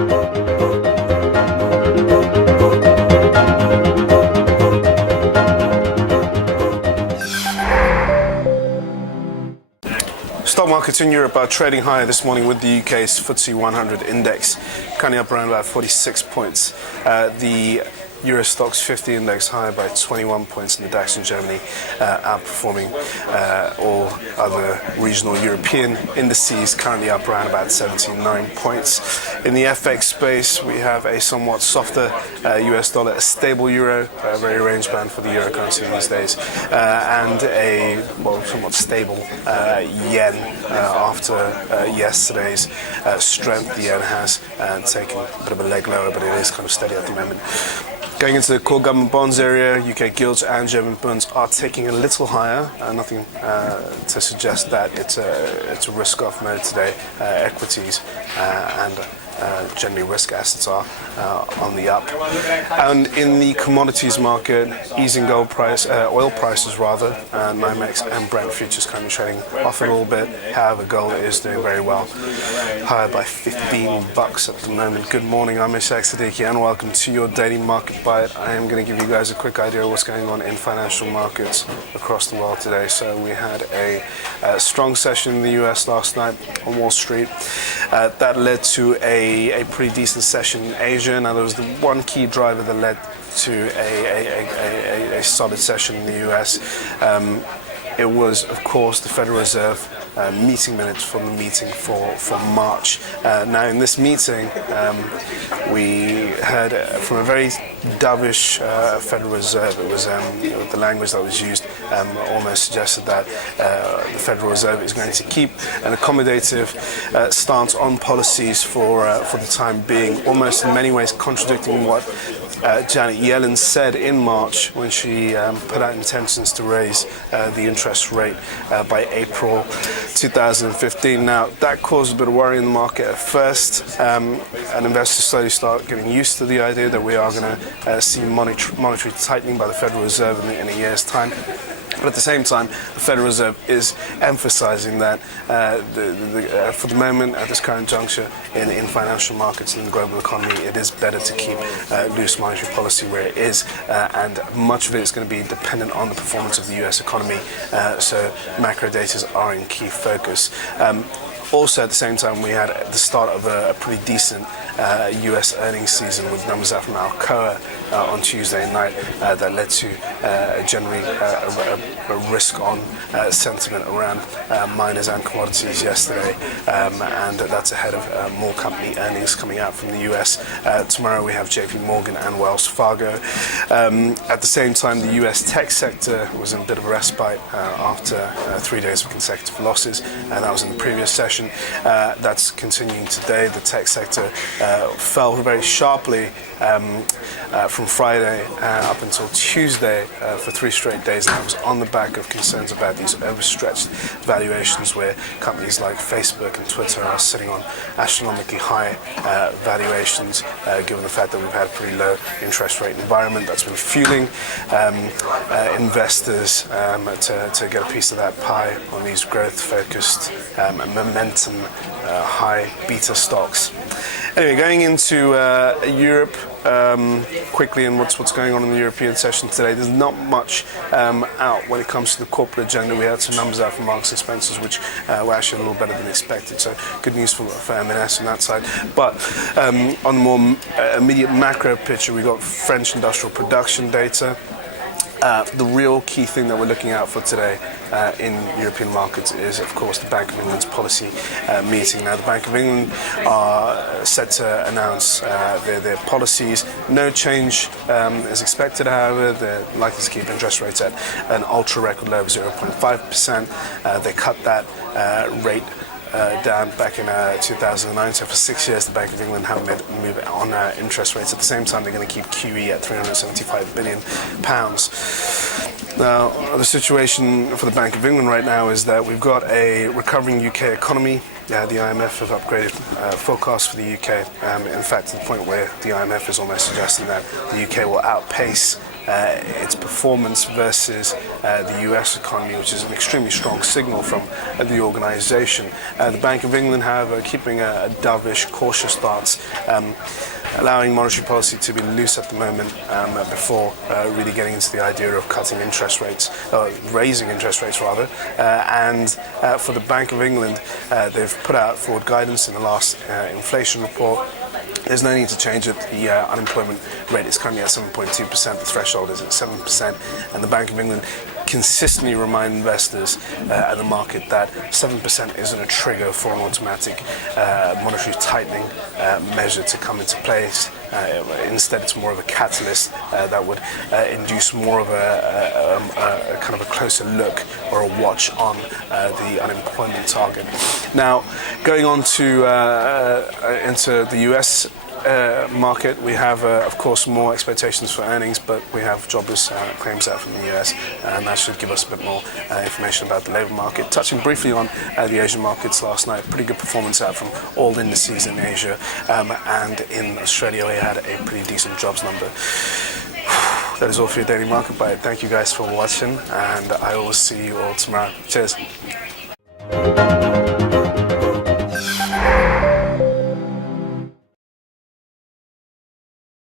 Stock markets in Europe are trading higher this morning with the UK's FTSE 100 index currently up around about 46 points. The Euro Stoxx 50 index higher by 21 points, and the DAX in Germany outperforming all other regional European indices, currently up around about 79 points. In the FX space, we have a somewhat softer US dollar, a stable euro, very range bound for the euro currency these days, and a somewhat stable yen after yesterday's strength. The yen has taken a bit of a leg lower, but it is kind of steady at the moment. Going into the core government bonds area, UK gilts and German bonds are taking a little higher. Nothing to suggest that it's a risk-off mode today. Equities and generally risk assets are on the up. And in the commodities market, easing oil prices rather, NYMEX and Brent futures kind of trading off a little bit. However, gold is doing very well, higher by $15 at the moment. Good morning, I'm Ishaq Siddiqui and welcome to your daily market bite. I am going to give you guys a quick idea of what's going on in financial markets across the world today. So we had a strong session in the US last night on Wall Street. That led to a pretty decent session in Asia. Now, there was the one key driver that led to a solid session in the US. It was, of course, the Federal Reserve meeting minutes from the meeting for March. Now, in this meeting, we heard from a very dovish Federal Reserve. It was the language that was used almost suggested that the Federal Reserve is going to keep an accommodative stance on policies for the time being, almost in many ways contradicting what Janet Yellen said in March when she put out intentions to raise the interest rate by April 2015. Now, that caused a bit of worry in the market at first, and investors slowly start getting used to the idea that we are going to see monetary tightening by the Federal Reserve in a year's time. But at the same time, the Federal Reserve is emphasizing that for the moment, at this current juncture in financial markets and the global economy, it is better to keep loose monetary policy where it is, and much of it is going to be dependent on the performance of the US economy, so macro data are in key focus. Also, at the same time, we had the start of a pretty decent US earnings season with numbers out from Alcoa on Tuesday night that led to generally a risk-on sentiment around miners and commodities yesterday, and that's ahead of more company earnings coming out from the US. Tomorrow we have JP Morgan and Wells Fargo. At the same time, the US tech sector was in a bit of a respite after 3 days of consecutive losses, and that was in the previous session. That's continuing today. The tech sector fell very sharply from Friday up until Tuesday for 3 straight days, and that was on the back of concerns about these overstretched valuations where companies like Facebook and Twitter are sitting on astronomically high valuations, given the fact that we've had a pretty low interest rate environment that's been fueling investors to get a piece of that pie on these growth-focused momentum high beta stocks. Anyway, going into Europe quickly, and what's going on in the European session today. There's not much out when it comes to the corporate agenda. We had some numbers out from Marks and Spencer's, which were actually a little better than expected. So good news for M&S on that side. But on the more immediate macro picture, we got French industrial production data. The real key thing that we're looking out for today in European markets is, of course, the Bank of England's policy meeting. Now, the Bank of England are set to announce their policies. No change is expected, however. They're likely to keep interest rates at an ultra-record low of 0.5%. They cut that rate down back in 2009. So for 6 years, the Bank of England haven't made a move on interest rates. At the same time, they're going to keep QE at £375 billion. Now, the situation for the Bank of England right now is that we've got a recovering UK economy. The IMF have upgraded forecasts for the UK, in fact, to the point where the IMF is almost suggesting that the UK will outpace its performance versus the US economy, which is an extremely strong signal from the organization. The Bank of England, however, keeping a dovish, cautious stance, allowing monetary policy to be loose at the moment before really getting into the idea of cutting interest rates, raising interest rates rather. And for the Bank of England, they've put out forward guidance in the last inflation report. There's no need to change it. The unemployment rate is currently at 7.2%, the threshold is at 7%, and the Bank of England consistently remind investors and the market that 7% isn't a trigger for an automatic monetary tightening measure to come into place. Instead, it's more of a catalyst that would induce more of a kind of a closer look or a watch on the unemployment target. Now, going on to into the US market, we have, of course, more expectations for earnings, but we have jobless claims out from the US, and that should give us a bit more information about the labour market. Touching briefly on the Asian markets last night, pretty good performance out from all indices in Asia, and in Australia we had a pretty decent jobs number. That is all for your daily market bite. Thank you guys for watching, and I will see you all tomorrow. Cheers.